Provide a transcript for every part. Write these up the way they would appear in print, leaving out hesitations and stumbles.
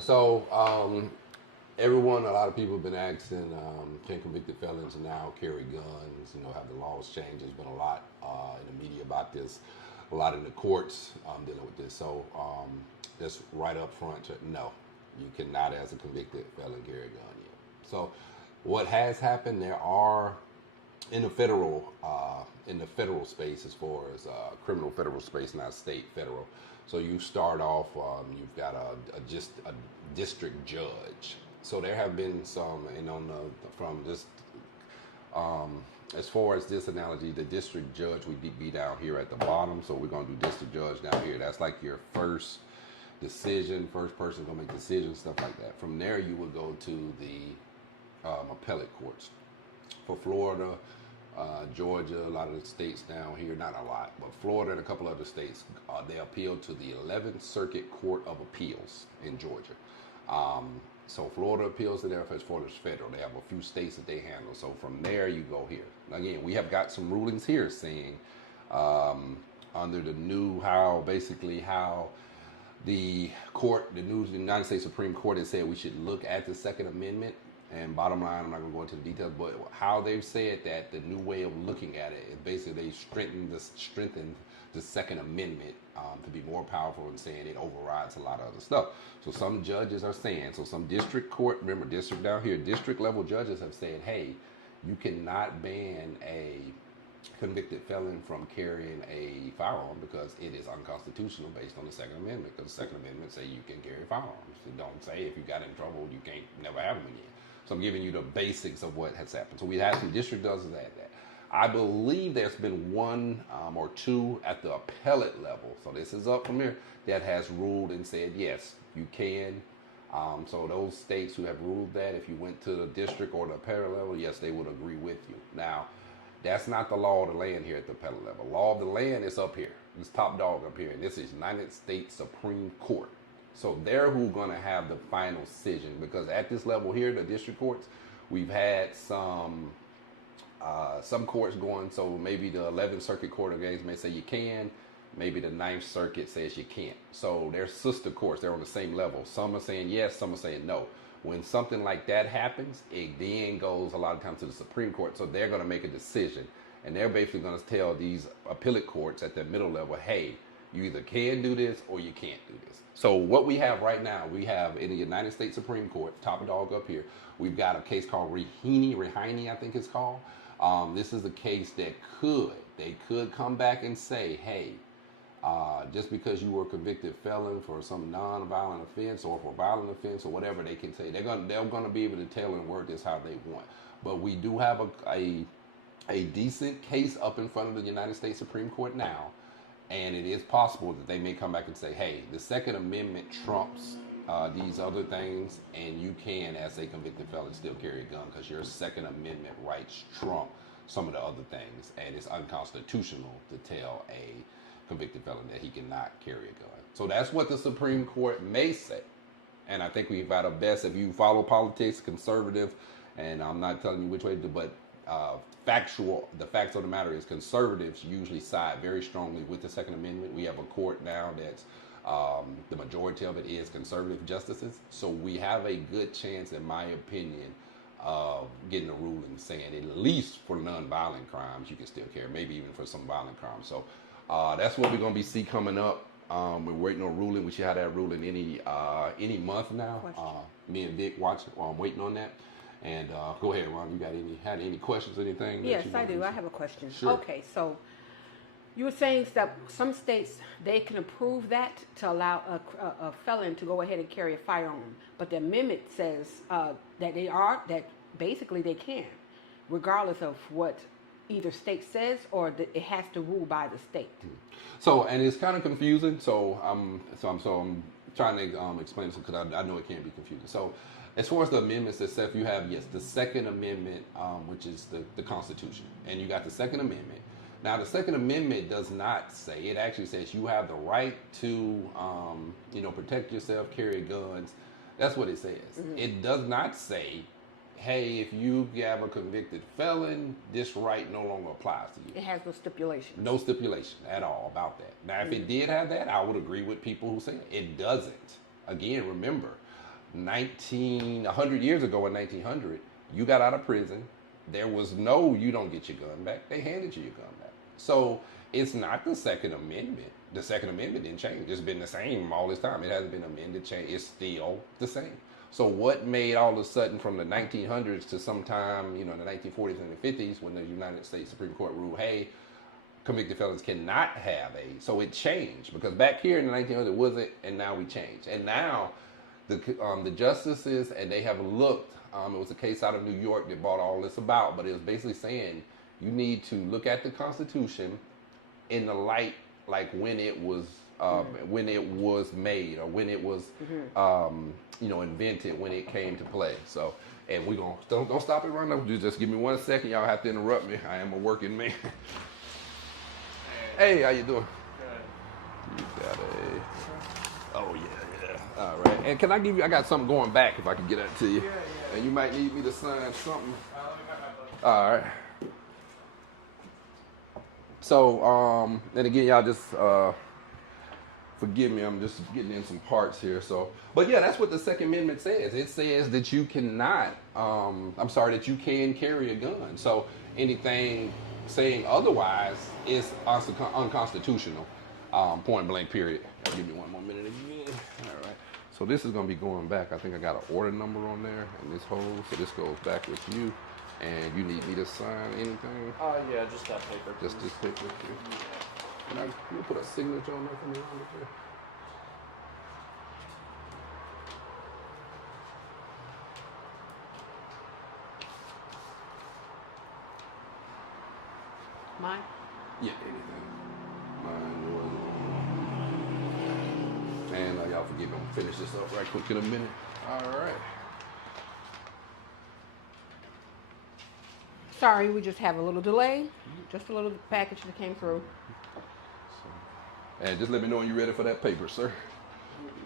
So, everyone, a lot of people have been asking, can convicted felons now carry guns? Have the laws changed? There's been a lot in the media about this, a lot in the courts dealing with this. So, just right up front, no, you cannot, as a convicted felon, carry a gun yet. So, what has happened? There are in the federal space, as far as criminal federal space, not state federal. So you start off, you've got just a district judge. So there have been some, and on the from just as far as this analogy, the district judge would be down here at the bottom. So we're gonna do district judge down here. That's like your first decision, first person gonna make decisions, stuff like that. From there, you would go to the appellate courts. For Florida, Georgia, a lot of the states down here, not a lot, but Florida and a couple other states, they appeal to the 11th Circuit Court of Appeals in Georgia. So Florida appeals to there, as Florida's federal. They have a few states that they handle. So from there, you go here. Again, we have got some rulings here saying under the new, how the court, the new United States Supreme Court has said we should look at the Second Amendment. And bottom line, I'm not going to go into the details, but how they've said that the new way of looking at it is basically they strengthened the Second Amendment to be more powerful and saying it overrides a lot of other stuff. So some judges are saying, so some district court, remember district down here, district level judges have said, hey, you cannot ban a convicted felon from carrying a firearm because it is unconstitutional based on the Second Amendment. Because the Second Amendment say you can carry firearms. It don't say if you got in trouble you can't never have them again. So I'm giving you the basics of what has happened. So we had some district judges at that. I believe there's been one or two at the appellate level. So this is up from here that has ruled and said yes, you can. So those states who have ruled that, if you went to the district or the appellate level, yes, they would agree with you. Now, that's not the law of the land here at the appellate level. Law of the land is up here. It's top dog up here, and this is United States Supreme Court. So they're who's going to have the final decision, because at this level here, the district courts, we've had some courts going. So maybe the 11th Circuit Court of Games may say you can. Maybe the 9th Circuit says you can't. So they're sister courts. They're on the same level. Some are saying yes, some are saying no. When something like that happens, it then goes a lot of times to the Supreme Court. So they're going to make a decision. And they're basically going to tell these appellate courts at the middle level, hey, you either can do this or you can't do this. So what we have right now, we have in the United States Supreme Court, top dog up here, we've got a case called Raheny, I think it's called. This is a case that they could come back and say, hey, just because you were a convicted felon for some non-violent offense or for violent offense or whatever, they can say they're gonna be able to tailor and word this how they want. But we do have a decent case up in front of the United States Supreme Court now. And it is possible that they may come back and say, hey, the Second Amendment trumps these other things, and you can, as a convicted felon, still carry a gun because your Second Amendment rights trump some of the other things, and it's unconstitutional to tell a convicted felon that he cannot carry a gun. So that's what the Supreme Court may say. And I think we've got a best, if you follow politics, conservative, and I'm not telling you which way to do, but the facts of the matter is conservatives usually side very strongly with the Second Amendment. We have a court now that's the majority of it is conservative justices. So we have a good chance, in my opinion, of getting a ruling saying at least for non-violent crimes you can still carry, maybe even for some violent crimes. So that's what we're going to be see coming up. We're waiting on ruling. We should have that ruling any month now. Me and Vic waiting on that. And go ahead, Ron. You had any questions, anything? Yes, I do. I have a question. Sure. Okay, so you were saying that some states, they can approve that to allow a felon to go ahead and carry a firearm, but the amendment says that basically they can, regardless of what either state says, or it has to rule by the state. So, and it's kind of confusing. So I'm trying to explain this because I know it can be confusing. So, as far as the amendments itself, you have, yes, the Second Amendment, which is the Constitution. And you got the Second Amendment. Now, the Second Amendment does not say, it actually says you have the right to, protect yourself, carry guns. That's what it says. Mm-hmm. It does not say, hey, if you have a convicted felon, this right no longer applies to you. It has no stipulation. No stipulation at all about that. Now, if it did have that, I would agree with people who say it doesn't. Again, remember, 100 years ago in 1900, you got out of prison. There was no, you don't get your gun back. They handed you your gun back. So it's not the Second Amendment. The Second Amendment didn't change. It's been the same all this time. It hasn't been amended, changed. It's still the same. So what made all of a sudden from the 1900s to sometime, in the 1940s and the 50s when the United States Supreme Court ruled, hey, convicted felons cannot have AIDS. So it changed because back here in the 1900s it wasn't, and now we changed. And now the justices, and they have looked, it was a case out of New York that brought all this about, but it was basically saying you need to look at the Constitution in the light like when it was made or when it was invented, when it came to play. So, and we gonna don't stop it right now. Just give me 1 second. Y'all have to interrupt me. I am a working man. Hey, how you doing? Good. You got oh yeah. All right. And can I give you? I got something going back if I can get that to you. Yeah. And you might need me to sign something. All right. So, and again, y'all just forgive me. I'm just getting in some parts here. So, but yeah, that's what the Second Amendment says. It says that you cannot. That you can carry a gun. So anything saying otherwise is unconstitutional. Point blank. Period. Give me one more minute again. All right. So this is gonna be going back. I think I got an order number on there, and this whole. So this goes back with you. And you need me to sign anything? Yeah, just that paper. Just this paper. Can you put a signature on there for me? Mine? Yeah, anything. Mine, yours. And y'all forgive me. I'm gonna finish this up right quick in a minute. All right. Sorry, we just have a little delay. Just a little package that came through. And just let me know when you're ready for that paper, sir.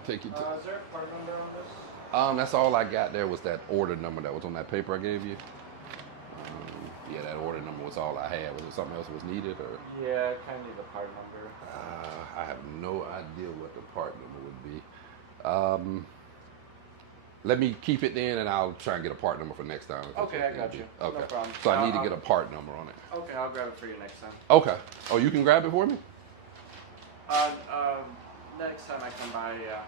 Take your time. Is there a part number on this? That's all I got there was that order number that was on that paper I gave you. Yeah, that order number was all I had. Was there something else that was needed, or? Yeah, I kind of need the part number. I have no idea what the part number would be. Let me keep it then, and I'll try and get a part number for next time. Okay, I got you. Okay. No problem. So I need to get a part number on it. Okay, I'll grab it for you next time. Okay. Oh, you can grab it for me? Next time I come by, yeah.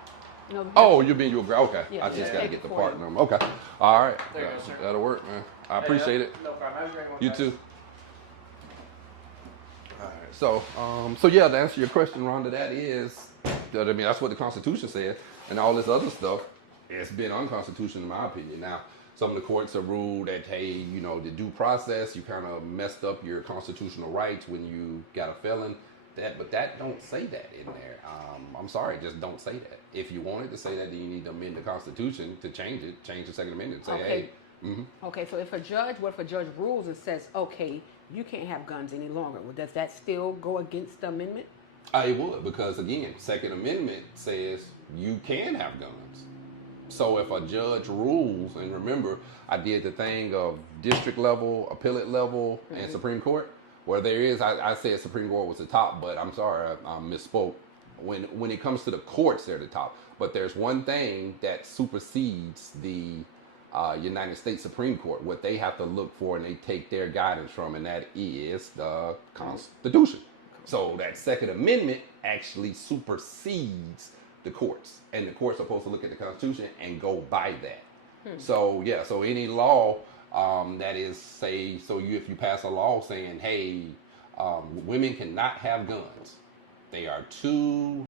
No, you'll grab. Okay. Yeah, I just yeah. got to get the part number. Okay. All right. There you go, sir. That'll work, man. I appreciate it. No problem. Have a great one. You guys. too. All right. So yeah, to answer your question, Rhonda, that's what the Constitution says, and all this other stuff. It's been unconstitutional in my opinion. Now, some of the courts have ruled that, hey, the due process, you kind of messed up your constitutional rights when you got a felon. But that don't say that in there. I'm sorry, just don't say that. If you wanted to say that, then you need to amend the Constitution to change it, change the Second Amendment, and say, okay. Hey. Okay, so if a judge rules and says, okay, you can't have guns any longer, well, does that still go against the amendment? It would, because again, Second Amendment says you can have guns. So if a judge rules, and remember, I did the thing of district level, appellate level, and Supreme Court, where there is, I said Supreme Court was the top, but I'm sorry, I misspoke. When it comes to the courts, they're the top. But there's one thing that supersedes the United States Supreme Court, what they have to look for and they take their guidance from, and that is the Constitution. So that Second Amendment actually supersedes the courts, and the courts are supposed to look at the Constitution and go by that. So yeah, so any law that is if you pass a law saying, hey, women cannot have guns, they are too